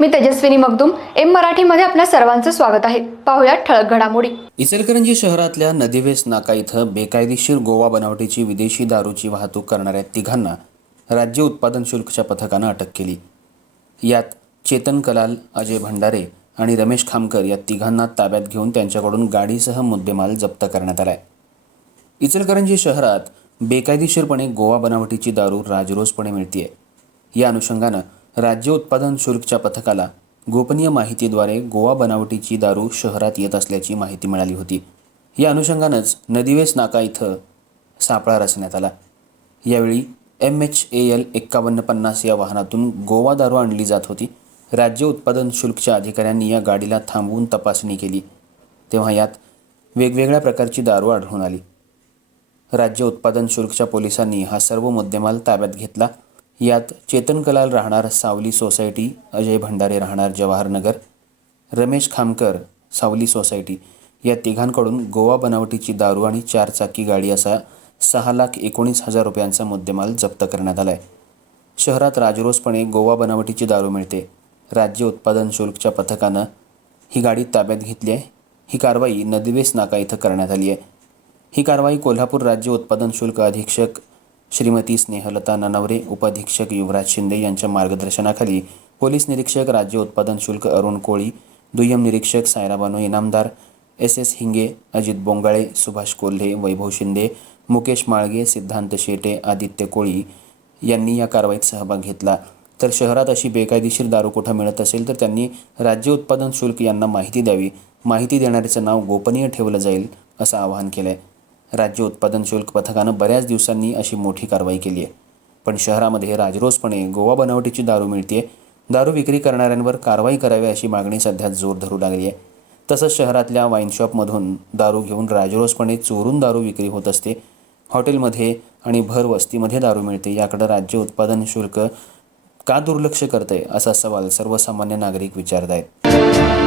मी Tejaswini Magdum M मराठीमध्ये आपल्या सर्वांचं स्वागत आहे. पाहुयात ठळक घडामोडी. इचलकरंजी शहरातल्या नदीवेस नाका इथं बेकायदेशीर गोवा बनावटीची विदेशी दारूची वाहतूक करणाऱ्या तिघांना राज्य उत्पादन शुल्कच्या पथकानं अटक केली. यात चेतन कलाल अजय भंडारे आणि रमेश खामकर या तिघांना ताब्यात घेऊन त्यांच्याकडून गाडीसह मुद्देमाल जप्त करण्यात आलाय. इचलकरंजी शहरात बेकायदेशीरपणे गोवा बनावटीची दारू राजरोसपणे मिळतीये. या अनुषंगानं राज्य उत्पादन शुल्कच्या पथकाला गोपनीय माहितीद्वारे गोवा बनावटीची दारू शहरात येत असल्याची माहिती मिळाली होती. या अनुषंगानंच नदीवेस नाका इथं सापळा रचण्यात आला. यावेळी एम एच ए एल एक्कावन्न पन्नास या वाहनातून गोवा दारू आणली जात होती. राज्य उत्पादन शुल्कच्या अधिकाऱ्यांनी या गाडीला थांबवून तपासणी केली. तेव्हा यात वेगवेगळ्या प्रकारची दारू आढळून आली. राज्य उत्पादन शुल्कच्या पोलिसांनी हा सर्व मुद्देमाल ताब्यात घेतला. यात चेतन कलाल राहणार सावली सोसायटी अजय भंडारे राहणार जवाहरनगर रमेश खामकर सावली सोसायटी. या तिघांकडून गोवा बनावटीची दारू आणि चार चाकी गाडी असा सहा लाख एकोणीस हजार रुपयांचा मुद्देमाल जप्त करण्यात आला आहे शहरात राजरोसपणे गोवा बनावटीची दारू मिळते. राज्य उत्पादन शुल्कच्या पथकानं ही गाडी ताब्यात घेतली आहे. ही कारवाई नदीवेस नाका इथं करण्यात आली आहे. ही कारवाई कोल्हापूर राज्य उत्पादन शुल्क अधीक्षक श्रीमती स्नेहलता ननवरे उपाधीक्षक युवराज शिंदे यांच्या मार्गदर्शनाखाली पोलीस निरीक्षक राज्य उत्पादन शुल्क अरुण कोळी दुय्यम निरीक्षक सायराबानो इनामदार एस एस हिंगे अजित बोंगाळे सुभाष कोल्हे वैभव शिंदे मुकेश माळगे सिद्धांत शेटे आदित्य कोळी यांनी या कारवाईत सहभाग घेतला. तर शहरात अशी बेकायदेशीर दारू कुठं मिळत असेल तर त्यांनी राज्य उत्पादन शुल्क यांना माहिती द्यावी. माहिती देणाऱ्याचं नाव गोपनीय ठेवलं जाईल असं आवाहन केलं आहे राज्य उत्पादन शुल्क पथकानं बऱ्याच दिवसांनी अशी मोठी कारवाई केली आहे. पण शहरामध्ये राजरोसपणे गोवा बनावटीची दारू मिळते दारू विक्री करणाऱ्यांवर कारवाई करावी अशी मागणी सध्या जोर धरू लागली आहे. तसंच शहरातल्या वाईन शॉपमधून दारू घेऊन राजरोसपणे चोरून दारू विक्री होत असते. हॉटेलमध्ये आणि भर वस्तीमध्ये दारू मिळते. याकडं राज्य उत्पादन शुल्क का दुर्लक्ष करतंय असा सवाल सर्वसामान्य नागरिक विचारत आहेत